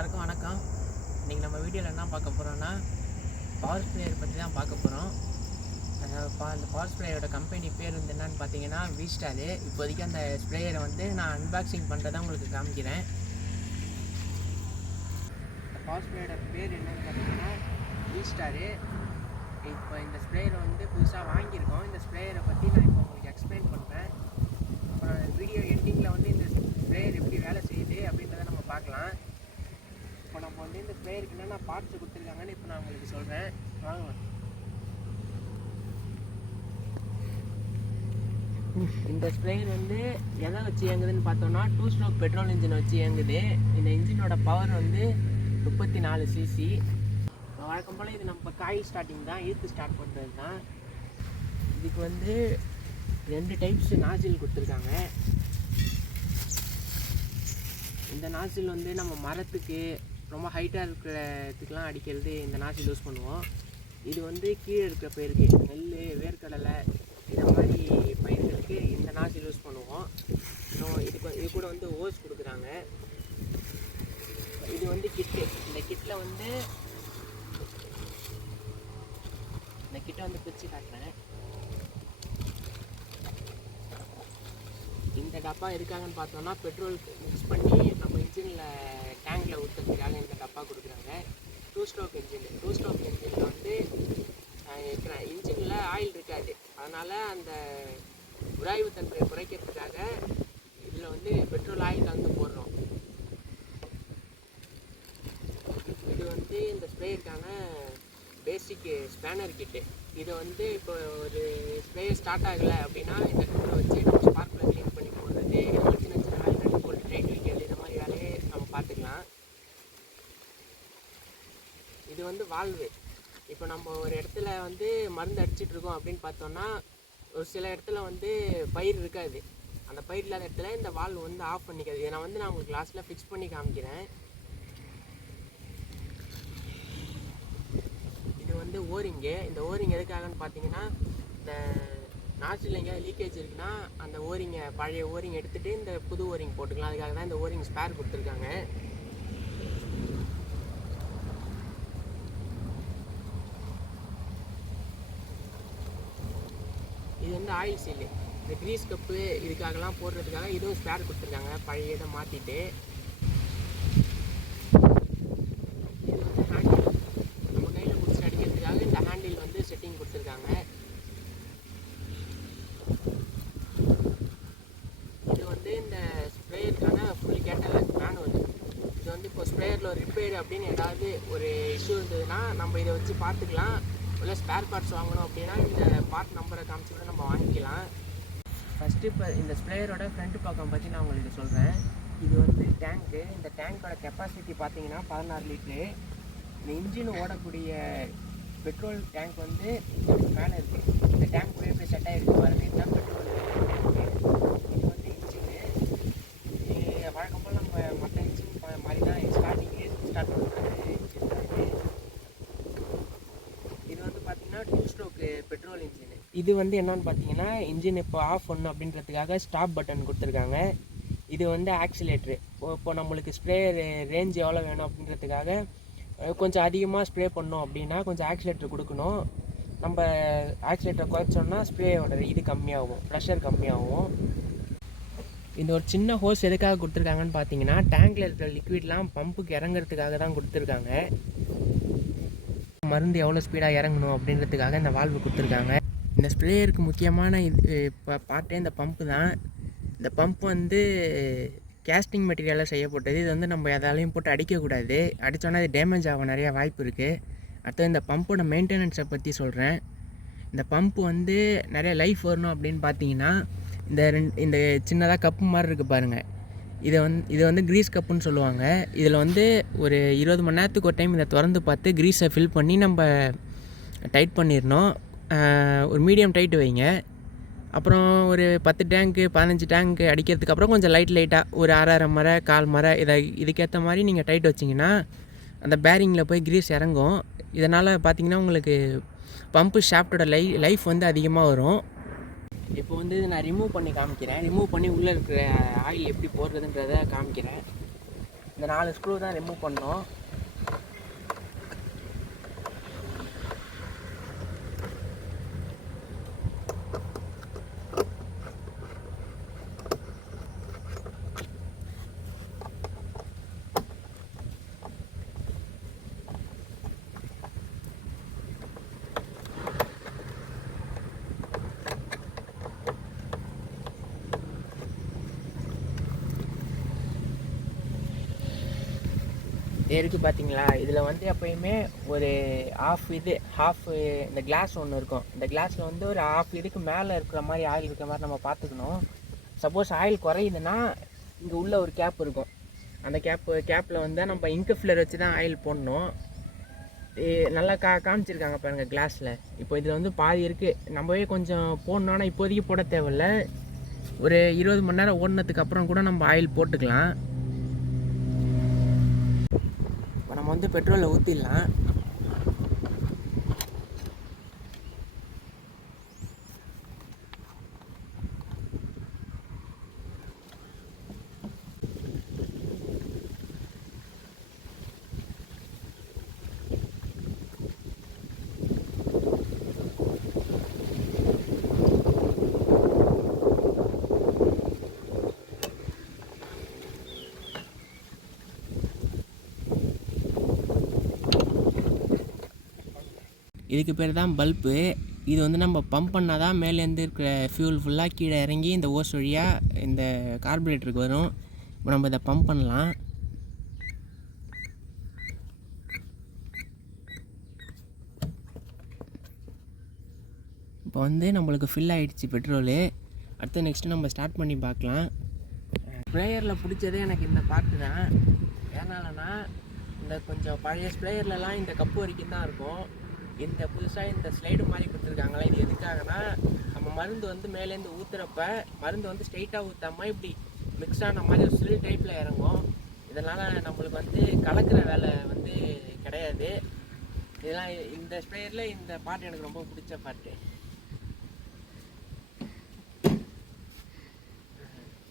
எல்லாருக்கும் வணக்கம். இன்றைக்கி நம்ம வீடியோவில் என்ன பார்க்க போகிறோன்னா பவர் ஸ்ப்ரேயர் பற்றி தான் பார்க்க போகிறோம். இந்த பவர் ஸ்ப்ரேயரோட கம்பெனி பேர் வந்து என்னன்னு பார்த்தீங்கன்னா V-Star. இப்போதைக்கு அந்த ஸ்ப்ரேயரை வந்து நான் அன்பாக்சிங் பண்ணுறதை உங்களுக்கு காமிக்கிறேன். இந்த பவர் ஸ்ப்ரேயரோட பேர் என்னன்னு பார்த்தீங்கன்னா V-Star. இப்போ இந்த ஸ்ப்ரேயரை வந்து புதுசாக வாங்கியிருக்கோம். இந்த ஸ்ப்ரேயரை பற்றி நான் இப்போ உங்களுக்கு எக்ஸ்பிளைன் பண்ணுறேன். அப்புறம் வீடியோ எண்டிங்கில் வந்து இந்த ஸ்ப்ரேயர் எப்படி வேலை செய்யுது அப்படின்றத நம்ம பார்க்கலாம். இப்போ நம்ம வந்து இந்த ஸ்ப்ரேயருக்கு என்னென்ன பார்ட்ஸ் கொடுத்துருக்காங்கன்னு இப்போ நான் உங்களுக்கு சொல்கிறேன். வாங்க. இந்த ஸ்ப்ரேயர் வந்து எதை வச்சு இயங்குதுன்னு பார்த்தோம்னா 2 ஸ்ட்ரோக் பெட்ரோல் இன்ஜின் வச்சு இயங்குது. இந்த இன்ஜினோட பவர் வந்து 34 cc. வழக்கம் போல் இது நம்ம காய் ஸ்டார்டிங் தான், இழுத்து ஸ்டார்ட் பண்ணுறது தான். இதுக்கு வந்து 2 டைப்ஸ் நாசில் கொடுத்துருக்காங்க. இந்த நாசில் வந்து நம்ம மரத்துக்கு ரொம்ப ஹைட்டாக இருக்கிறதுக்கெலாம் அடிக்கிறது இந்த நாசில் யூஸ் பண்ணுவோம். இது வந்து கீழே இருக்கிற பயிருக்கு, நெல், வேர்க்கடலை இந்த மாதிரி பயிர்களுக்கு இந்த நாசில் யூஸ் பண்ணுவோம். இது கூட வந்து ஓஸ் கொடுக்குறாங்க. இது வந்து கிட்டு. இந்த கிட்டில் வந்து பிரித்து காட்டுறேன். இந்த டப்பா எதுக்காகன்னு பார்த்தோம்னா பெட்ரோல் மிக்ஸ் பண்ணி நம்ம இன்ஜினில் டேங்கில் ஊற்றுறதுக்காக இந்த டப்பா கொடுக்குறாங்க. 2 ஸ்ட்ரோக் இன்ஜினில் வந்து இன்ஜினில் ஆயில் இருக்காது. அதனால் அந்த உராய்வு தன்மையை குறைக்கிறதுக்காக இதில் வந்து பெட்ரோல் ஆயில் கலந்து போடுறோம். இது வந்து இந்த ஸ்ப்ரேயருக்கான பேசிக் ஸ்பேனர் கிட்டு. இதை வந்து இப்போ ஒரு ஸ்ப்ரேயர் ஸ்டார்ட் ஆகலை அப்படின்னா இந்த கிட்ட வச்சு நம்ம ஸ்பார்க்கில் க்ளீன் பண்ணி போடுறது, சின்ன சின்ன ஆயில் கட்டி போட்டு டைட் வைக்கிறது, இந்த மாதிரி வேலையை நம்ம பார்த்துக்கலாம். இது வந்து வால்வு. இப்போ நம்ம ஒரு இடத்துல வந்து மருந்து அடிச்சிட்ருக்கோம் அப்படின்னு பார்த்தோன்னா ஒரு சில இடத்துல வந்து பயிர் இருக்காது. அந்த பயிர் இல்லாத இடத்துல இந்த வால்வு வந்து ஆஃப் பண்ணிக்காது. இதை நான் உங்களுக்கு லாஸ்ட்டில் ஃபிக்ஸ் பண்ணி காமிக்கிறேன். இது வந்து ஓரிங்கு. இந்த ஓரிங் எதுக்காகன்னு பார்த்தீங்கன்னா இந்த நாசில் எங்கேயாவது லீக்கேஜ் இருக்குன்னா அந்த ஓரிங்கை, பழைய ஓரிங் எடுத்துகிட்டு இந்த புது ஓரிங் போட்டுக்கலாம். அதுக்காக தான் இந்த ஓரிங் ஸ்பேர் கொடுத்துருக்காங்க. இது வந்து ஆயில் சீலு. இந்த க்ரீஸ் கப்பு இதுக்காகலாம் போடுறதுக்காக இதுவும் ஸ்பேர் கொடுத்துருக்காங்க, பழைய இதை மாற்றிட்டு. இது வந்து ஹேண்டில், நம்ம கையில் பிடிச்சி அடிக்கிறதுக்காக இந்த ஹேண்டில் வந்து செட்டிங் கொடுத்துருக்காங்க. இது வந்து இந்த ஸ்ப்ரேயருக்கான ஃபுல் கேட்டலாக் மேனுவல். இது வந்து இப்போ ஸ்ப்ரேயரில் ஒரு ரிப்பேர் அப்படின்னு ஏதாவது ஒரு இஷ்யூ இருந்ததுன்னா நம்ம இதை வச்சு பார்த்துக்கலாம். இல்லை ஸ்பேர் பார்ட்ஸ் வாங்கணும் அப்படின்னா இந்த பார்ட் நம்பரை காமிச்சு கூட நம்ம வாங்கிக்கலாம். ஃபஸ்ட்டு இப்போ இந்த ஸ்ப்ரேயரோட ஃப்ரண்ட் பக்கம் பற்றி நான் உங்களுக்கு சொல்கிறேன். இது வந்து டேங்க்கு. இந்த டேங்கோட கெப்பாசிட்டி பார்த்தீங்கன்னா 16 லிட்ரு. இந்த இன்ஜின் ஓடக்கூடிய பெட்ரோல் டேங்க் வந்து இதுக்கு மேலே இருக்குது. இந்த டேங்க் கூட எப்படி செட் ஆகிருக்கு பாருங்கள். இதுதான் பெட்ரோல். இது வந்து இன்ஜினு. வழக்கம் போல் நம்ம மற்ற இன்ஜின் மாதிரி தான் ஸ்டார்டிங்லேயே ஸ்டார்ட் பண்ணுறது இன்ஜின் தான். இது வந்து பார்த்தீங்கன்னா 2 ஸ்ட்ரோக்கு பெட்ரோல் இன்ஜின். இது வந்து என்னன்னு பார்த்தீங்கன்னா இன்ஜின் இப்போ ஆஃப் பண்ணணும் அப்படின்றதுக்காக ஸ்டாப் பட்டன் கொடுத்துருக்காங்க. இது வந்து ஆக்சிலேட்ரு. இப்போ நம்மளுக்கு ஸ்ப்ரே ரேஞ்ச் எவ்வளோ வேணும் அப்படின்றதுக்காக கொஞ்சம் அதிகமாக ஸ்ப்ரே பண்ணோம் அப்படின்னா கொஞ்சம் ஆக்சிலேட்டர் கொடுக்கணும். நம்ம ஆக்சிலேட்டரை குறைச்சோம்னா ஸ்ப்ரேயோட இது கம்மியாகும், ப்ரெஷர் கம்மியாகும். இந்த ஒரு சின்ன ஹோஸ் எதுக்காக கொடுத்துருக்காங்கன்னு பார்த்தீங்கன்னா டேங்கில் இருக்கிற லிக்விட்லாம் பம்புக்கு இறங்குறதுக்காக தான் கொடுத்துருக்காங்க. மருந்து எவ்வளோ ஸ்பீடாக இறங்கணும் அப்படின்றதுக்காக இந்த வால்வு கொடுத்துருக்காங்க. இந்த ஸ்ப்ரேயருக்கு முக்கியமான இது இப்போ பார்ட்டே இந்த பம்பு தான். இந்த பம்ப் வந்து கேஸ்டிங் மெட்டீரியலாக செய்யப்பட்டது. இது வந்து நம்ம எதாலையும் போட்டு அடிக்கக்கூடாது. அடித்தோன்னா இது டேமேஜ் ஆக நிறைய வாய்ப்பு இருக்குது. அடுத்து இந்த பம்போட மெயின்டெனன்ஸை பற்றி சொல்கிறேன். இந்த பம்ப்பு வந்து நிறைய லைஃப் வரணும் அப்படின்னு பார்த்தீங்கன்னா இந்த சின்னதாக கப்பு மாதிரி இருக்குது பாருங்கள். இது வந்து க்ரீஸ் கப்புன்னு சொல்லுவாங்க. இதில் வந்து ஒரு 20 மணி நேரத்துக்கு ஒரு டைம் இதை திறந்து பார்த்து க்ரீஸை ஃபில் பண்ணி நம்ம டைட் பண்ணிடணும். ஒரு மீடியம் டைட்டு வைங்க. அப்புறம் ஒரு 10 டேங்க்கு 15 டேங்க்கு அடிக்கிறதுக்கு அப்புறம் கொஞ்சம் லைட்டாக ஒரு 1/2 மரை 1/4 மரை இதுக்கேற்ற மாதிரி நீங்கள் டைட் வச்சிங்கன்னா அந்த பேரிங்கில் போய் க்ரீஸ் இறங்கும். இதனால் பார்த்திங்கன்னா உங்களுக்கு பம்பு ஷாஃப்டோட லைஃப் வந்து அதிகமாக வரும். இப்போ வந்து இதை நான் ரிமூவ் பண்ணி காமிக்கிறேன். ரிமூவ் பண்ணி உள்ளே இருக்கிற ஆயில் எப்படி போடுறதுன்றதை காமிக்கிறேன். இந்த 4 ஸ்க்ரூ தான் ரிமூவ் பண்ணோம். இருக்குது பார்த்தீங்களா? இதில் வந்து எப்போயுமே ஒரு ஹாஃப் இந்த கிளாஸ் ஒன்று இருக்கும். இந்த கிளாஸில் வந்து ஒரு ஹாஃப் இதுக்கு மேலே இருக்கிற மாதிரி ஆயில் இருக்கிற மாதிரி நம்ம பார்த்துக்கணும். சப்போஸ் ஆயில் குறையுதுன்னா இங்கே உள்ள ஒரு கேப் இருக்கும். அந்த கேப்பில் வந்து நம்ம இங்க் ஃபில்லர் வச்சு தான் ஆயில் போடணும். நல்லா காமிச்சிருக்காங்க பாருங்கள் கிளாஸில். இப்போ இதில் வந்து பாதி இருக்குது. நம்மவே கொஞ்சம் போடணுன்னா இப்போதைக்கு போட தேவையில்ல. ஒரு 20 மணி நேரம் ஓடினதுக்கு அப்புறம் கூட நம்ம ஆயில் போட்டுக்கலாம். நம்ம வந்து பெட்ரோலை ஊற்றிடலாம். இதுக்கு பேர் தான் பல்பு. இது வந்து நம்ம பம்ப் பண்ணால் தான் மேலேருந்து இருக்கிற ஃபியூல் ஃபுல்லாக கீழே இறங்கி இந்த ஓஸ் வழியாக இந்த கார்பரேட்டருக்கு வரும். இப்போ நம்ம இதை பம்ப் பண்ணலாம். இப்போ வந்து நம்மளுக்கு ஃபில் ஆகிடுச்சு பெட்ரோலு. அடுத்து நெக்ஸ்ட்டு நம்ம ஸ்டார்ட் பண்ணி பார்க்கலாம். ஸ்ப்ரேயரில் பிடிச்சதே எனக்கு இந்த பார்ட்டு தான். ஏன்னாலனா இந்த கொஞ்சம் பழைய ஸ்ப்ரேயர்லலாம் இந்த கப்பு வரைக்கும் தான் இருக்கும். இந்த புதுசாக இந்த ஸ்லைடு மாதிரி கொடுத்துருக்காங்களா, இது எதுக்காகனா நம்ம மருந்து வந்து மேலேருந்து ஊற்றுறப்ப மருந்து வந்து ஸ்ட்ரெயிட்டாக ஊற்றாமல் இப்படி மிக்ஸ் ஆன மாதிரி ஒரு சில் டைப்பில் இறங்கும். இதனால் நம்மளுக்கு வந்து கலக்கிற வேலை வந்து கிடையாது. இதெல்லாம் இந்த ஸ்ப்ரேயரில் இந்த பார்ட் எனக்கு ரொம்ப பிடிச்ச பார்ட்டு.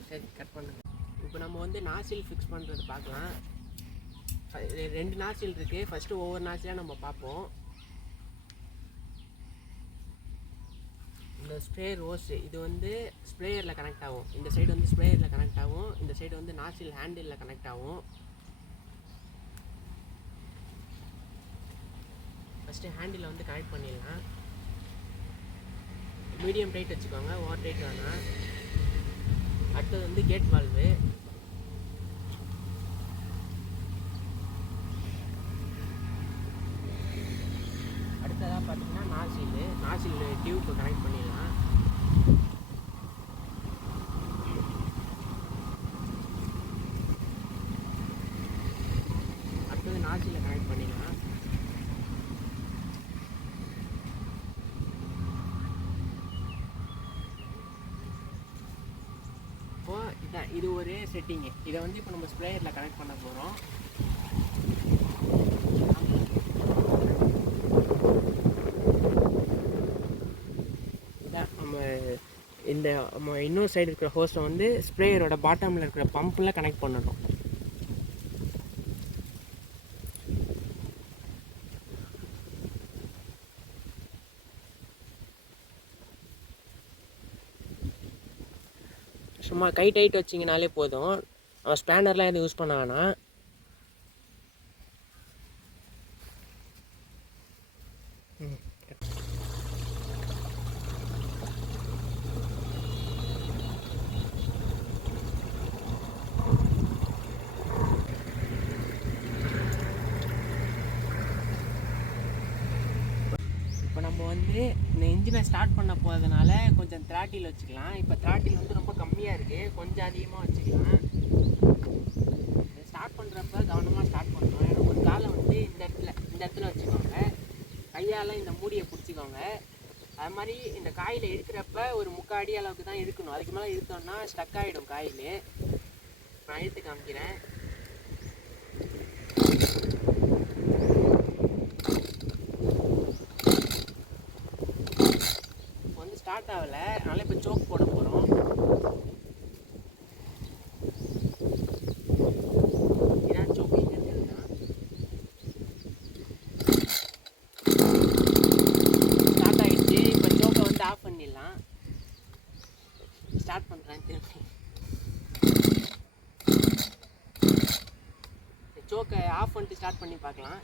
சரி, கட் பண்ணுங்க. இப்போ நம்ம வந்து நாசில் ஃபிக்ஸ் பண்ணுறது பார்க்கலாம். 2 நாசில் இருக்குது. ஃபஸ்ட்டு ஒவ்வொரு நாசிலாக நம்ம பார்ப்போம். இந்த ஸ்ப்ரே ரோஸ் இது வந்து ஸ்ப்ரேயரில் கனெக்ட் ஆகும். இந்த சைடு வந்து ஸ்ப்ரேயரில் கனெக்ட் ஆகும். இந்த சைடு வந்து நாசில் ஹேண்டிலில் கனெக்ட் ஆகும். ஃபஸ்ட்டு ஹேண்டில் வந்து கனெக்ட் பண்ணிடலாம். மீடியம் டைட் வச்சுக்கோங்க, ஓவர் டைட் வேணாம். அடுத்தது வந்து கேட் வால்வு. அடுத்ததாக பார்த்தீங்கன்னா நாசில் டியூப்பு கனெக்ட் பண்ணிடலாம். அடுத்தது நாசில் கனெக்ட் பண்ணிடலாம். இப்போது இதான் இது ஒரு செட்டிங்கு. இதை வந்து இப்போ நம்ம ஸ்ப்ரேயரில் கனெக்ட் பண்ண போகிறோம். இந்த இன்னொரு சைடு இருக்கிற ஹோஸை வந்து ஸ்ப்ரேயரோட பாட்டமில் இருக்கிற பம்பில் கனெக்ட் பண்ணணும். சும்மா கை டைட் வச்சிங்கனாலே போதும். நம்ம ஸ்பேனர்லாம் எதுவும் யூஸ் பண்ண வேணாம். நம்ம வந்து இந்த இன்ஜினை ஸ்டார்ட் பண்ண போகிறதுனால கொஞ்சம் த்ராட்டில் வச்சுக்கலாம். இப்போ த்ராட்டில் வந்து ரொம்ப கம்மியாக இருக்குது, கொஞ்சம் அதிகமாக வச்சுக்கலாம். ஸ்டார்ட் பண்ணுறப்ப கவனமாக ஸ்டார்ட் பண்ணணும். ஒரு காலை வந்து இந்த இடத்துல வச்சுக்கோங்க. கையால் இந்த மூடியை பிடிச்சிக்கோங்க. அது மாதிரி இந்த காயில் இழுக்கிறப்ப ஒரு 3/4 அடி அளவுக்கு தான் இழுக்கணும். அதுக்கு மேலே இழுத்தோம்னா ஸ்டக் ஆகிடும் காயில். நான் இழுத்து காமிக்கிறேன். ஸ்டார்ட் ஆகலை, அதனால் இப்போ சோக் போட போகிறோம். இதான் சோக்கை ஆஃப் பண்ணிட்டு ஸ்டார்ட் பண்ணி பார்க்கலாம்.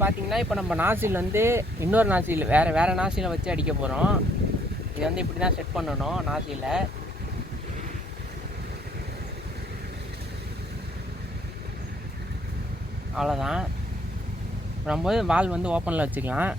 பார்த்தீங்கன்னா இப்போ நம்ம நாசில் வந்து இன்னொரு நாசில் வேறு நாசிலை வச்சு அடிக்க போகிறோம். இது வந்து இப்படி தான் செட் பண்ணணும் நாசியில். அவ்வளோதான். நம்ம வால்வு வந்து ஓப்பனில் வச்சுக்கலாம்.